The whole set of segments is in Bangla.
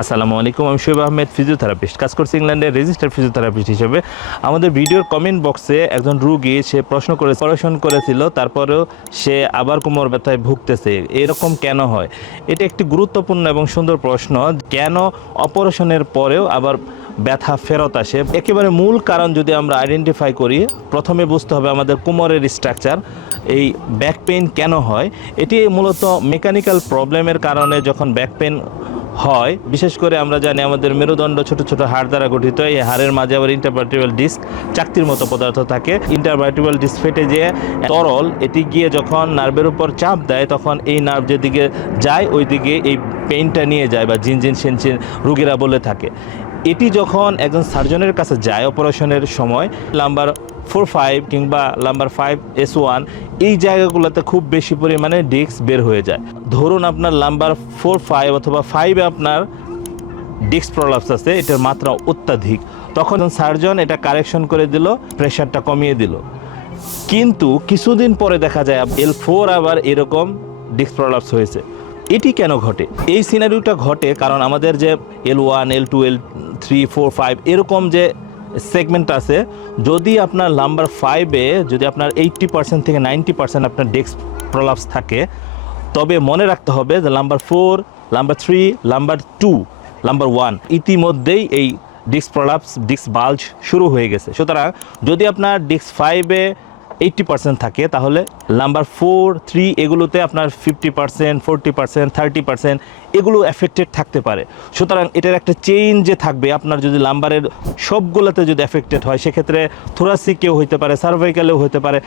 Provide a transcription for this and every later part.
আসসালামু আলাইকুম, আমি শোয়েব আহমেদ ফিজিওথেরাপিস্ট কাজ করছি ইংল্যান্ডের রেজিস্টার ফিজিওথেরাপিস্ট হিসেবে। আমাদের ভিডিওর কমেন্ট বক্সে একজন রুগী, সে প্রশ্ন করে অপারেশন করেছিল, তারপরেও সে আবার কোমর ব্যথায় ভুগতেছে। এরকম কেন হয়? এটা একটি গুরুত্বপূর্ণ এবং সুন্দর প্রশ্ন। কেন অপারেশনের পরেও আবার ব্যথা ফেরত আসে? একেবারে মূল কারণ যদি আমরা আইডেন্টিফাই করি, প্রথমে বুঝতে হবে আমাদের কোমরের স্ট্রাকচার এই ব্যাক পেইন কেন হয়? এটি মূলত মেকানিক্যাল প্রবলেমের কারণে যখন ব্যাক পেইন হয়। বিশেষ করে আমরা জানি আমাদের মেরুদণ্ড ছোট ছোট হাড় দ্বারা গঠিত। এই হাড়ের মাঝে আবার ইন্টারভার্টিবল ডিস্ক চাকতির মতো পদার্থ থাকে। ইন্টারভার্টিবল ডিস্ক ফেটে যে তরল, এটি গিয়ে যখন নার্ভের উপর চাপ দেয়, তখন এই নার্ভ যেদিকে যায় ওই দিকে এই পেইনটা নিয়ে যায় বা জিনজিন সেনচিন রুগীরা বলে থাকে। এটি যখন একজন সার্জনের কাছে যায় অপারেশনের সময় নাম্বার ফোর ফাইভ কিংবা নাম্বার ফাইভ এস ওয়ান এই জায়গাগুলোতে খুব বেশি পরিমাণে ডিস্ক বের হয়ে যায়। ধরুন আপনার নাম্বার ফোর, ফাইভ অথবা ফাইভে আপনার ডিস্ক প্রলাপস আছে, এটার মাত্রা অত্যাধিক। তখন সার্জন এটা কারেকশন করে দিল প্রেশারটা কমিয়ে দিল। কিন্তু কিছুদিন পরে দেখা যায় এল ফোর আবার এরকম ডিস্ক প্রলাপস হয়েছে। এটি কেন ঘটে? এই সিনারিওটা ঘটে কারণ আমাদের যে L one, L two, L three, four, five এরকম যে সেগমেন্ট আছে। যদি আপনার নাম্বার ফাইভে যদি আপনার এইট্টি পার্সেন্ট থেকে নাইনটি পার্সেন্ট আপনার ডেস্ক প্রলাপস থাকে, তবে মনে রাখতে হবে যে number four number three number two number one ইতিমধ্যেই এই ডিস্ক প্রলাপস ডিস্ক বাল্জ শুরু হয়ে গেছে। সুতরাং যদি আপনার ডিস্ক ফাইভে এইট্টি পার্সেন্ট থাকে, তাহলে নাম্বার ফোর থ্রি এগুলোতে আপনার fifty percent forty percent thirty percent এগুলো এফেক্টেড থাকতে পারে। সুতরাং এটার একটা চেইন যে থাকবে। আপনার যদি নাম্বারের সবগুলোতে যদি এফেক্টেড হয়, সেক্ষেত্রে থোরাসিকেও হইতে পারে সার্ভাইকালেও হতে পারে।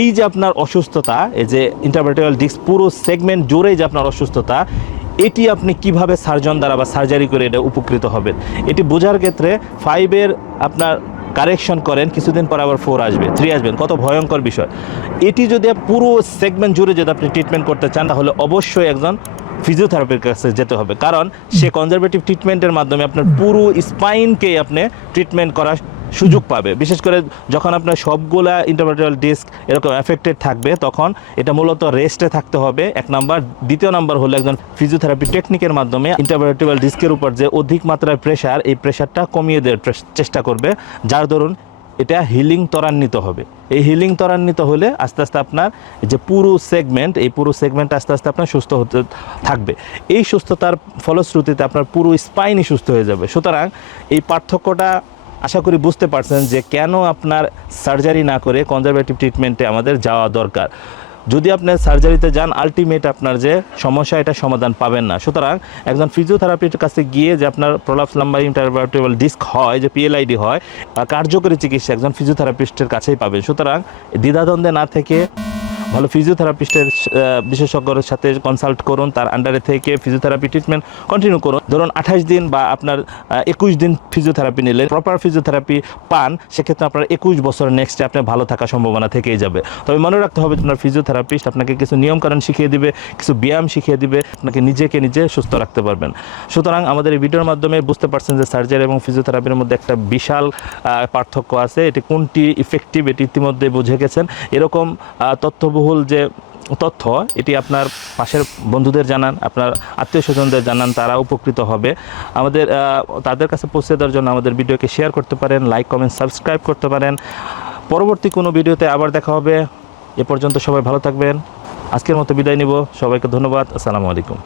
এই যে আপনার অসুস্থতা, এই যে ইন্টারভার্টিবল ডিস্ক পুরো সেগমেন্ট জুড়েই যে আপনার অসুস্থতা, এটি আপনি কীভাবে সার্জন দ্বারা বা সার্জারি করে এটা উপকৃত হবেন? এটি বোঝার ক্ষেত্রে ফাইভের আপনার কারেকশন করেন, কিছুদিন পর আবার ফোর আসবে থ্রি আসবেন। কত ভয়ঙ্কর বিষয়। এটি যদি পুরো সেগমেন্ট জুড়ে যদি আপনি ট্রিটমেন্ট করতে চান, তাহলে অবশ্যই একজন ফিজিওথেরাপির কাছে যেতে হবে। কারণ সে কনজারভেটিভ ট্রিটমেন্টের মাধ্যমে আপনার পুরো স্পাইনকে আপনি ট্রিটমেন্ট করার সুযোগ পাবে। বিশেষ করে যখন আপনার সবগুলা ইন্টারভার্টিবল ডিস্ক এরকম এফেক্টেড থাকবে, তখন এটা মূলত রেস্টে থাকতে হবে। এক নাম্বার। দ্বিতীয় নাম্বার হলো একজন ফিজিওথেরাপি টেকনিকের মাধ্যমে ইন্টারভার্টিবল ডিস্কের উপর যে অধিক মাত্রায় প্রেশার এই প্রেশারটা কমিয়ে দেওয়ার চেষ্টা করবে। যার দরুন এটা হিলিং ত্বরান্বিত হবে। এই হিলিং ত্বরান্বিত হলে আস্তে আস্তে আপনার যে পুরো সেগমেন্ট এই পুরো সেগমেন্ট আস্তে আস্তে আপনার সুস্থ হতে থাকবে। এই সুস্থতার ফলশ্রুতিতে আপনার পুরো স্পাইনই সুস্থ হয়ে যাবে। সুতরাং এই পার্থক্যটা আশা করি বুঝতে পারছেন যে কেন আপনার সার্জারি না করে কনজারভেটিভ ট্রিটমেন্টে আমাদের যাওয়া দরকার। যদি আপনি সার্জারিতে যান আলটিমেট আপনার যে সমস্যা, এটা সমাধান পাবেন না। সুতরাং একজন ফিজিওথেরাপির কাছে গিয়ে যে আপনার প্রলাপস লাম্বার ইন্টারভার্টেবল ডিস্ক হয়, যে পিএলআইডি হয় কার্যকরী চিকিৎসা একজন ফিজিওথেরাপিস্টের কাছেই পাবেন। সুতরাং দ্বিধাদ্বন্দ্বে না থেকে ভালো ফিজিওথেরাপিস্টের বিশেষজ্ঞের সাথে কনসাল্ট করুন তার আন্ডারে থেকে ফিজিওথেরাপি ট্রিটমেন্ট কন্টিনিউ করুন। ধরুন আঠাশ দিন বা আপনার একুশ দিন ফিজিওথেরাপি নিলে প্রপার ফিজিওথেরাপি পান সেক্ষেত্রে আপনার একুশ বছর নেক্সটে আপনার ভালো থাকার সম্ভাবনা থেকেই যাবে। তবে মনে রাখতে হবে আপনার ফিজিওথেরাপিস্ট আপনাকে কিছু নিয়মকানুন শিখিয়ে দিবে কিছু ব্যায়াম শিখিয়ে দিবে আপনাকে নিজেকে নিজে সুস্থ রাখতে পারবেন। সুতরাং আমাদের এই ভিডিওর মাধ্যমে বুঝতে পারছেন যে সার্জারি এবং ফিজিওথেরাপির মধ্যে একটা বিশাল পার্থক্য আছে। এটি কোনটি ইফেক্টিভ এটি ইতিমধ্যে বুঝে গেছেন। এরকম আহ, তথ্যবহুল যে তথ্য, এটি আপনার পাশের বন্ধুদের জানান, আপনার আত্মীয় স্বজনদের জানান, তারা উপকৃত হবে। আমাদের তাদের কাছে পৌঁছে দেওয়ার জন্য আমাদের ভিডিওকে শেয়ার করতে পারেন লাইক কমেন্ট সাবস্ক্রাইব করতে পারেন। পরবর্তী কোনো ভিডিওতে আবার দেখা হবে। এ পর্যন্ত সবাই ভালো থাকবেন। আজকের মতো বিদায় নিব। সবাইকে ধন্যবাদ। আসসালামু আলাইকুম।